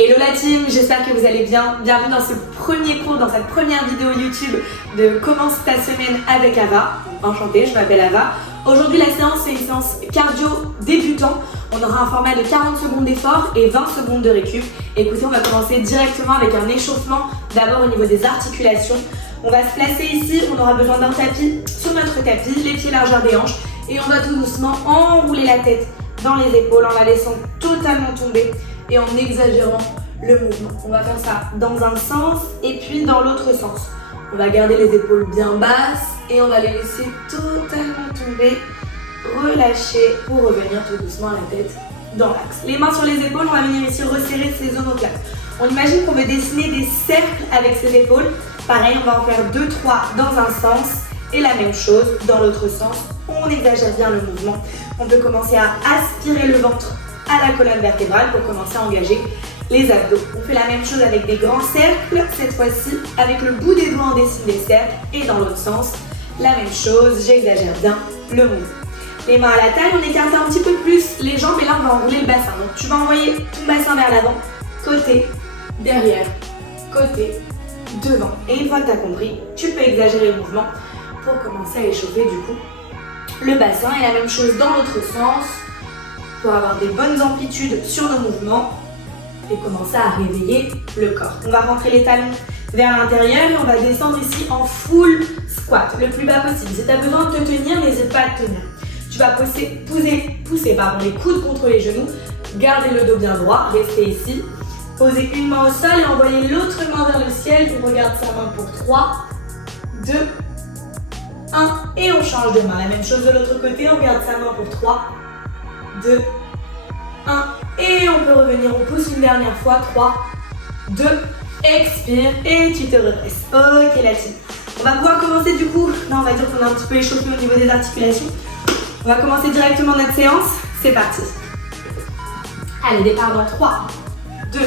Hello la team, j'espère que vous allez bien. Bienvenue dans ce premier cours, dans cette première vidéo YouTube de Commence ta semaine avec Ava. Enchantée, je m'appelle Ava. Aujourd'hui la séance c'est une séance cardio débutant. On aura un format de 40 secondes d'effort et 20 secondes de récup. Écoutez, on va commencer directement avec un échauffement, d'abord au niveau des articulations. On va se placer ici, on aura besoin d'un tapis sur notre tapis, les pieds largeur des hanches. Et on va tout doucement enrouler la tête dans les épaules en la laissant totalement tomber et en exagérant le mouvement. On va faire ça dans un sens et puis dans l'autre sens. On va garder les épaules bien basses et on va les laisser totalement tomber, relâcher pour revenir tout doucement la tête dans l'axe. Les mains sur les épaules, on va venir ici resserrer ces omoplates. On imagine qu'on veut dessiner des cercles avec ses épaules. Pareil, on va en faire 2-3 dans un sens et la même chose dans l'autre sens. On exagère bien le mouvement. On peut commencer à aspirer le ventre à la colonne vertébrale pour commencer à engager les abdos. On fait la même chose avec des grands cercles, cette fois-ci avec le bout des doigts on dessine des cercles et dans l'autre sens, la même chose, j'exagère bien le mouvement. Les mains à la taille, on écarte un petit peu plus les jambes et là on va enrouler le bassin. Donc tu vas envoyer ton bassin vers l'avant, côté, derrière, côté, devant. Et une fois que tu as compris, tu peux exagérer le mouvement pour commencer à échauffer du coup le bassin et la même chose dans l'autre sens pour avoir des bonnes amplitudes sur nos mouvements et commencer à réveiller le corps. On va rentrer les talons vers l'intérieur et on va descendre ici en full squat, le plus bas possible. Si tu as besoin de te tenir, n'hésite pas à te tenir. Tu vas pousser les coudes contre les genoux, gardez le dos bien droit, restez ici. Posez une main au sol et envoyez l'autre main vers le ciel. On regarde sa main pour 3, 2, 1 et on change de main. La même chose de l'autre côté, on regarde sa main pour 3, 2, 1 et on peut revenir, on pousse une dernière fois, 3, 2, expire et tu te redresses. Ok la team. On va pouvoir commencer du coup, là on va dire qu'on a un petit peu échauffé au niveau des articulations. On va commencer directement notre séance, c'est parti. Allez, départ dans 3, 2, 1,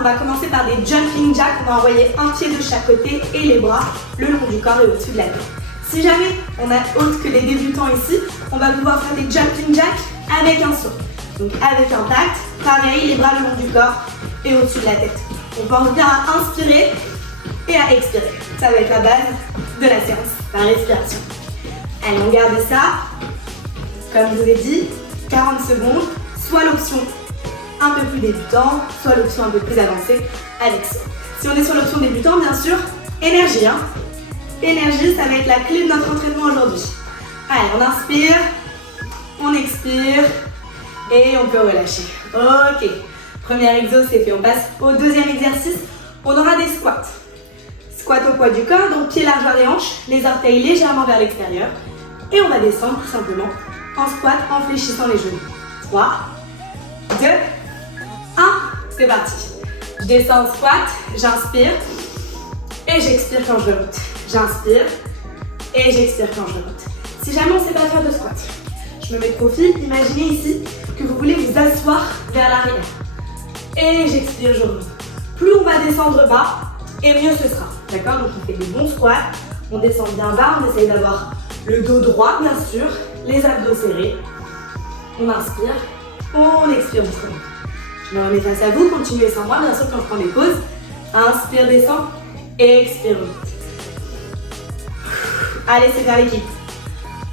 on va commencer par des jumping jacks, on va envoyer un pied de chaque côté et les bras le long du corps et au-dessus de la tête. Si jamais on a autre que les débutants ici, on va pouvoir faire des jumping jacks avec un saut. Donc avec un tact, pareil, les bras le long du corps et au-dessus de la tête. On pense bien à inspirer et à expirer. Ça va être la base de la séance, la respiration. Allez, on garde ça, comme je vous ai dit, 40 secondes, soit l'option un peu plus débutant, soit l'option un peu plus avancée avec ça. Si on est sur l'option débutant, bien sûr, énergie. Énergie, ça va être la clé de notre entraînement aujourd'hui. Allez, on inspire, on expire et on peut relâcher. Ok, premier exo, c'est fait. On passe au deuxième exercice. On aura des squats. Squat au poids du corps, donc pieds largeur des hanches, les orteils légèrement vers l'extérieur. Et on va descendre tout simplement en squat en fléchissant les genoux. 3, 2, 1, c'est parti. Je descends en squat, j'inspire et j'expire quand je remonte. J'inspire et j'expire quand je remonte. Si jamais on ne sait pas faire de squat, je me mets de profil. Imaginez ici que vous voulez vous asseoir vers l'arrière. Et j'expire, je remonte. Plus on va descendre bas, et mieux ce sera. D'accord? Donc on fait des bons squats, on descend bien bas, on essaye d'avoir le dos droit bien sûr, les abdos serrés. On inspire, on expire, on se remonte. Je me remets face à vous, continuez sans moi, bien sûr quand je prends des pauses. Inspire, descend, expire, remonte. Allez, c'est vers l'équipe.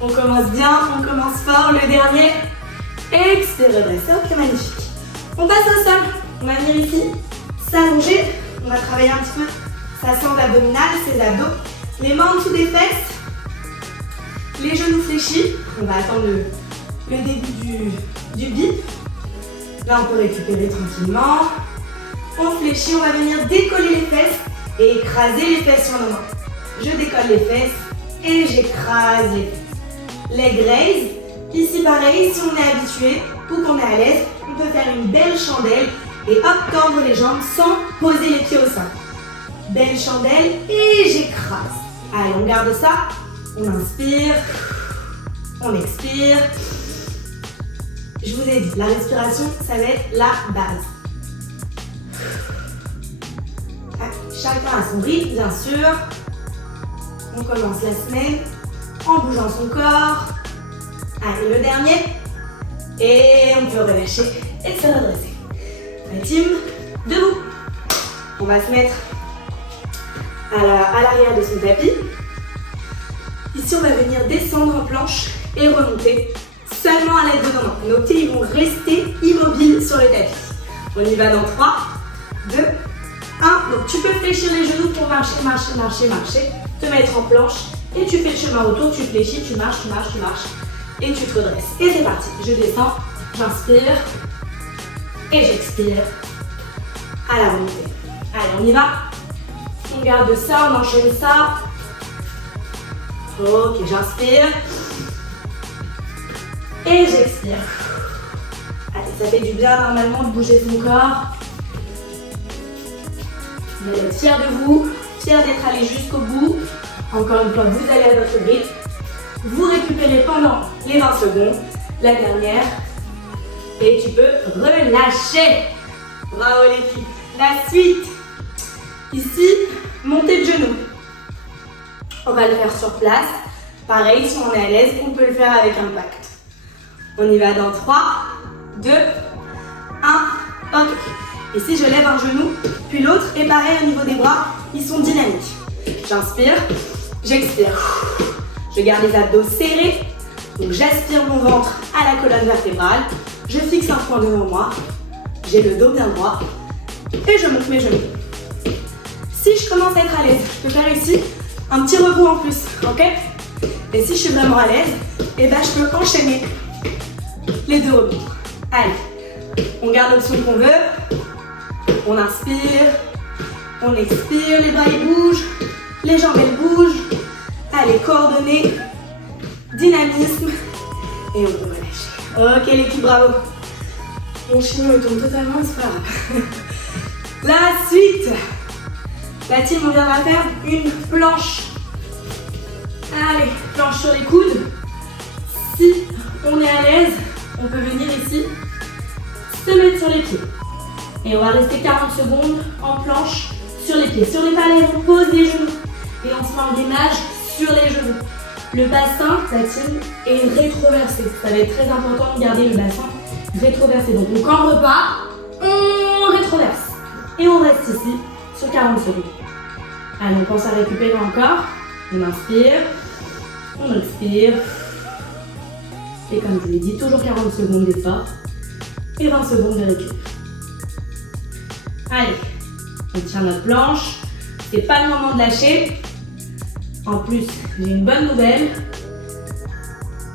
On commence bien, on commence fort. Le dernier, expire, redresse. Ok, magnifique. On passe au sol. On va venir ici, s'allonger. On va travailler un petit peu sa sangle abdominale, ses abdos. Les mains en dessous des fesses. Les genoux fléchis. On va attendre le début du bip. Là, on peut récupérer tranquillement. On fléchit, on va venir décoller les fesses et écraser les fesses sur nos mains. Je décolle les fesses et j'écrase les fesses. Leg raise, ici pareil, si on est habitué ou qu'on est à l'aise, on peut faire une belle chandelle et hop, tendre les jambes sans poser les pieds au sol. Belle chandelle et j'écrase. Allez, on garde ça, on inspire, on expire. Je vous ai dit, la respiration, ça va être la base. Allez, chacun à son rythme, bien sûr. On commence la semaine en bougeant son corps. Allez, le dernier. Et on peut relâcher et se redresser. La team, Debout. On va se mettre à l'arrière de son tapis. Ici, on va venir descendre en planche et remonter seulement à l'aide de nos mains. Nos pieds vont rester immobiles sur le tapis. On y va dans 3, 2, 1. Donc tu peux fléchir les genoux pour marcher, marcher, marcher, marcher, te mettre en planche et tu fais le chemin autour, tu fléchis, tu marches, tu marches, tu marches et tu te redresses. Et c'est parti. Je descends, j'inspire et j'expire à la remontée. Allez, on y va. On garde ça, on enchaîne ça. Ok, j'inspire. Et j'expire. Allez, ça fait du bien normalement de bouger son corps. Vous allez être fiers de vous, fiers d'être allés jusqu'au bout. Encore une fois, vous allez à votre rythme. Vous récupérez pendant les 20 secondes. La dernière. Et tu peux relâcher. Bravo l'équipe. La suite. Ici, montée de genoux. On va le faire sur place. Pareil, si on est à l'aise, on peut le faire avec impact. On y va dans 3, 2, 1. Ok. Ici, je lève un genou, puis l'autre. Et pareil, au niveau des bras, ils sont dynamiques. J'inspire, j'expire. Je garde les abdos serrés. Donc, j'aspire mon ventre à la colonne vertébrale. Je fixe un point devant moi. J'ai le dos bien droit. Et je monte mes genoux. Si je commence à être à l'aise, je peux faire ici un petit rebond en plus, ok? Et si je suis vraiment à l'aise, et ben je peux enchaîner les 2 rebonds. Allez, on garde l'option qu'on veut. On inspire, on expire, les bras ils bougent, les jambes elles bougent. Allez, coordonnées, dynamisme, et on peut relâcher. Ok l'équipe, bravo. Mon chignon tombe totalement, c'est pas grave. La suite. La team, on viendra faire une planche. Allez, planche sur les coudes. Si on est à l'aise, on peut venir ici, se mettre sur les pieds. Et on va rester 40 secondes en planche sur les pieds. Si on n'est pas à l'aise, on pose les genoux. Et on se met en gainage sur les genoux. Le bassin, la team, est rétroversé. Ça va être très important de garder le bassin rétroversé. Donc on cambre pas, on rétroverse. Et on reste ici sur 40 secondes. Allez, on pense à récupérer encore. On inspire, on expire. Et comme je vous l'ai dit, toujours 40 secondes d'effort et 20 secondes de récup. Allez, on tient notre planche. C'est pas le moment de lâcher. En plus, j'ai une bonne nouvelle.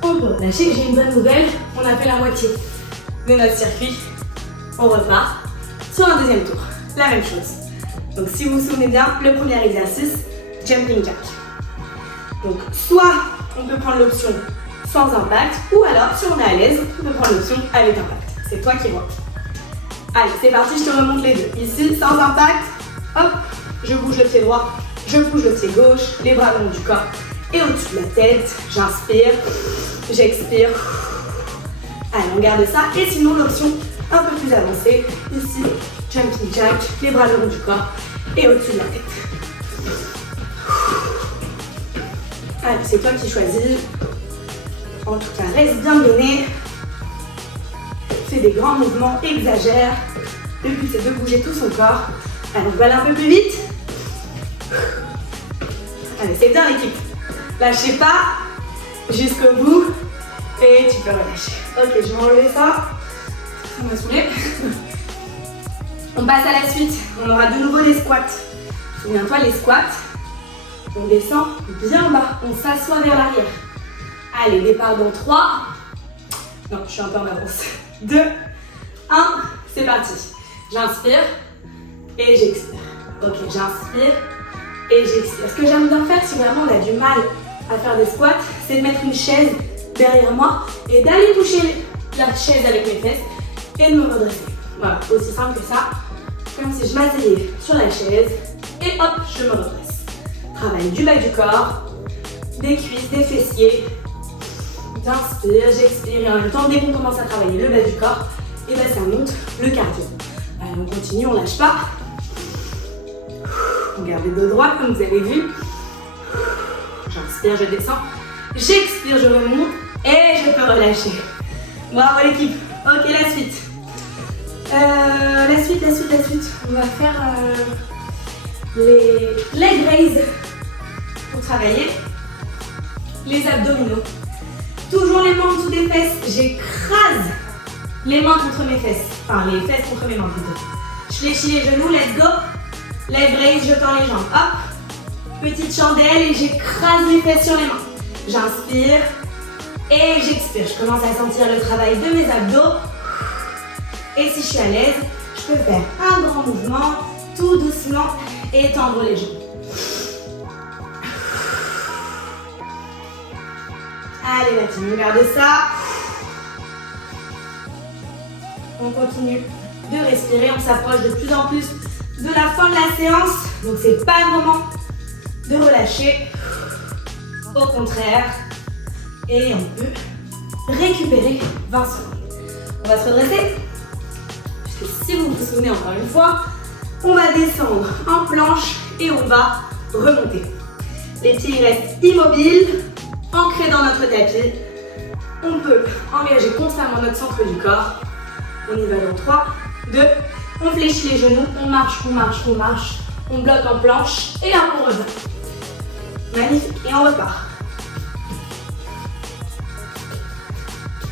On peut lâcher, j'ai une bonne nouvelle. On a fait la moitié de notre circuit. On repart sur un deuxième tour. La même chose. Donc si vous vous souvenez bien, le premier exercice, jumping jack. Donc soit on peut prendre l'option sans impact, ou alors si on est à l'aise, on peut prendre l'option avec impact. C'est toi qui vois. Allez, c'est parti, je te remonte les deux. Ici, sans impact, hop, je bouge le pied droit, je bouge le pied gauche, les bras le long du corps et au-dessus de la tête. J'inspire, j'expire. Allez, on garde ça. Et sinon, l'option un peu plus avancée, ici, jumping jack, les bras le long du corps et au-dessus de la tête. Allez, c'est toi qui choisis. En tout cas, reste bien gainé. Fais des grands mouvements, exagère. Le but, c'est de bouger tout son corps. Allez, on va aller un peu plus vite. Allez, c'est bien l'équipe. Lâchez pas jusqu'au bout. Et tu peux relâcher. Ok, je vais enlever ça. Ça m'a saoulé. On passe à la suite. On aura de nouveau des squats. Souviens-toi, les squats, on descend bien bas. On s'assoit vers l'arrière. Allez, départ dans 3. Non, je suis un peu en avance. 2, 1, c'est parti. J'inspire et j'expire. Ok, j'inspire et j'expire. Ce que j'aime bien faire, si vraiment on a du mal à faire des squats, c'est de mettre une chaise derrière moi et d'aller toucher la chaise avec mes fesses et de me redresser. Voilà, aussi simple que ça. Comme si je m'asseyais sur la chaise et hop, je me redresse. Travail du bas du corps, des cuisses, des fessiers. J'inspire, j'expire et en même temps, dès qu'on commence à travailler le bas du corps, et ben ça monte le cardio. Allez, on continue, on lâche pas. On garde les dos droits comme vous avez vu. J'inspire, je descends. J'expire, je remonte et je peux relâcher. Bravo l'équipe. Ok, la suite. La suite. On va faire les leg raise pour travailler les abdominaux. Toujours les mains en dessous des fesses. J'écrase les mains contre mes fesses. Enfin, les fesses contre mes mains plutôt. Je fléchis les genoux, let's go. Leg raise, je tends les jambes. Hop. Petite chandelle et j'écrase les fesses sur les mains. J'inspire et j'expire. Je commence à sentir le travail de mes abdos. Et si je suis à l'aise, je peux faire un grand mouvement, tout doucement, et étendre les jambes. Allez la team, regardez ça. On continue de respirer, on s'approche de plus en plus de la fin de la séance. Donc c'est pas le moment de relâcher. Au contraire. Et on peut récupérer 20 secondes. On va se redresser. Puisque si vous vous souvenez encore une fois, on va descendre en planche et on va remonter. Les pieds restent immobiles, ancrés dans notre tapis. On peut engager constamment notre centre du corps. On y va dans 3, 2, on fléchit les genoux, on marche, on bloque en planche et on revient. Magnifique, et on repart.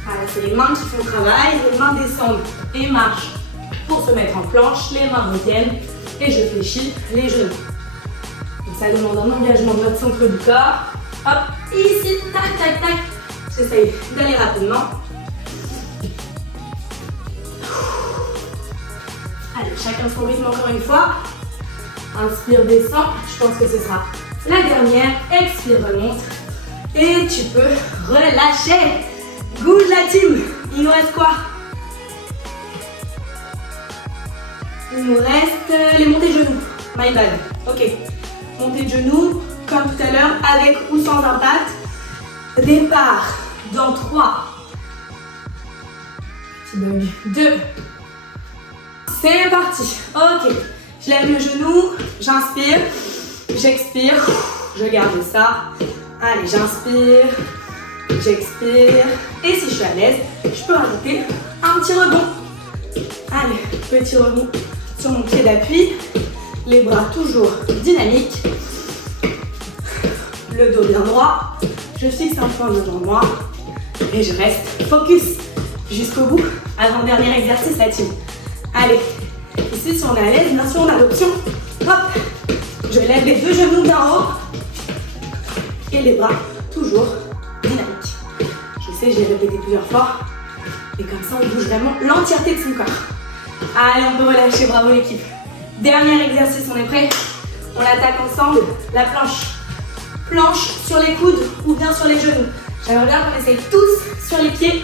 Voilà, c'est les mains qui font le travail, les mains descendent et marchent pour se mettre en planche, les mains retiennent et je fléchis les genoux. Donc ça demande un engagement de notre centre du corps. Hop, ici, tac. J'essaye d'aller rapidement. Allez, chacun son rythme encore une fois. Inspire, descend. Je pense que ce sera la dernière. Expire, remonte. Et tu peux relâcher. Bouge la team. Il nous reste quoi? Il nous reste les montées de genoux. My bad. Ok. Montée de genoux, comme tout à l'heure, avec ou sans impact. Départ dans 3. Petit bug. 2. C'est parti. Ok. Je lève le genou, j'inspire, j'expire, je garde ça. Allez, j'inspire, j'expire. Et si je suis à l'aise, je peux rajouter un petit rebond. Allez, petit rebond sur mon pied d'appui. Les bras toujours dynamiques. Le dos bien droit. Je fixe un point devant moi. Et je reste focus jusqu'au bout. Avant-dernier exercice, la team. Allez, ici si on est à l'aise, bien sûr on a l'option. Hop, je lève les deux genoux bien haut. Et les bras toujours dynamiques. Je sais, j'ai répété plusieurs fois. Et comme ça, on bouge vraiment l'entièreté de son corps. Allez, on peut relâcher, bravo l'équipe. Dernier exercice, on est prêt? On l'attaque ensemble, la planche. Planche sur les coudes ou bien sur les genoux. J'aimerais bien qu'on essaye tous sur les pieds,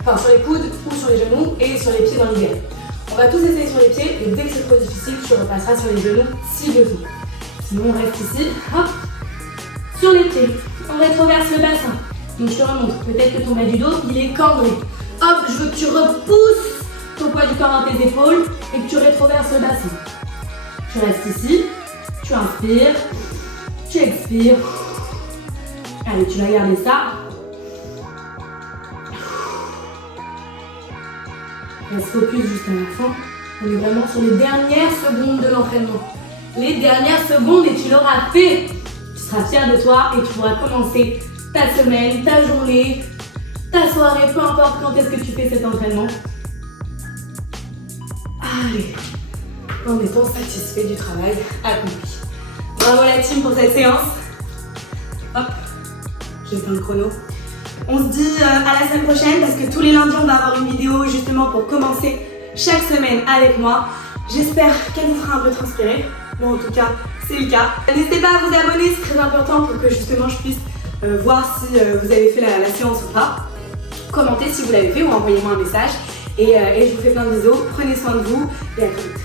enfin sur les coudes ou sur les genoux et sur les pieds dans l'idéal. On va tous essayer sur les pieds et dès que c'est trop difficile, tu repasseras sur les genoux si besoin. Sinon, on reste ici, hop, sur les pieds. On rétroverse le bassin. Donc je te remonte, peut-être que ton bas du dos, il est cambré. Hop, je veux que tu repousses ton poids du corps dans tes épaules et que tu rétroverses le bassin. Tu restes ici, tu inspires, tu expires. Allez, tu vas garder ça. Reste focus jusqu'à la fin. On est vraiment sur les dernières secondes de l'entraînement. Les dernières secondes et tu l'auras fait. Tu seras fier de toi et tu pourras commencer ta semaine, ta journée, ta soirée, peu importe quand est-ce que tu fais cet entraînement. Allez, en étant satisfait du travail accompli. Bravo la team pour cette séance. Hop, j'éteins le chrono. On se dit à la semaine prochaine parce que tous les lundis on va avoir une vidéo justement pour commencer chaque semaine avec moi. J'espère qu'elle vous fera un peu transpirer. Bon, en tout cas, c'est le cas. N'hésitez pas à vous abonner, c'est très important pour que justement je puisse voir si vous avez fait la séance ou pas. Commentez si vous l'avez fait ou envoyez-moi un message. Et je vous fais plein de bisous. Prenez soin de vous et à très vite.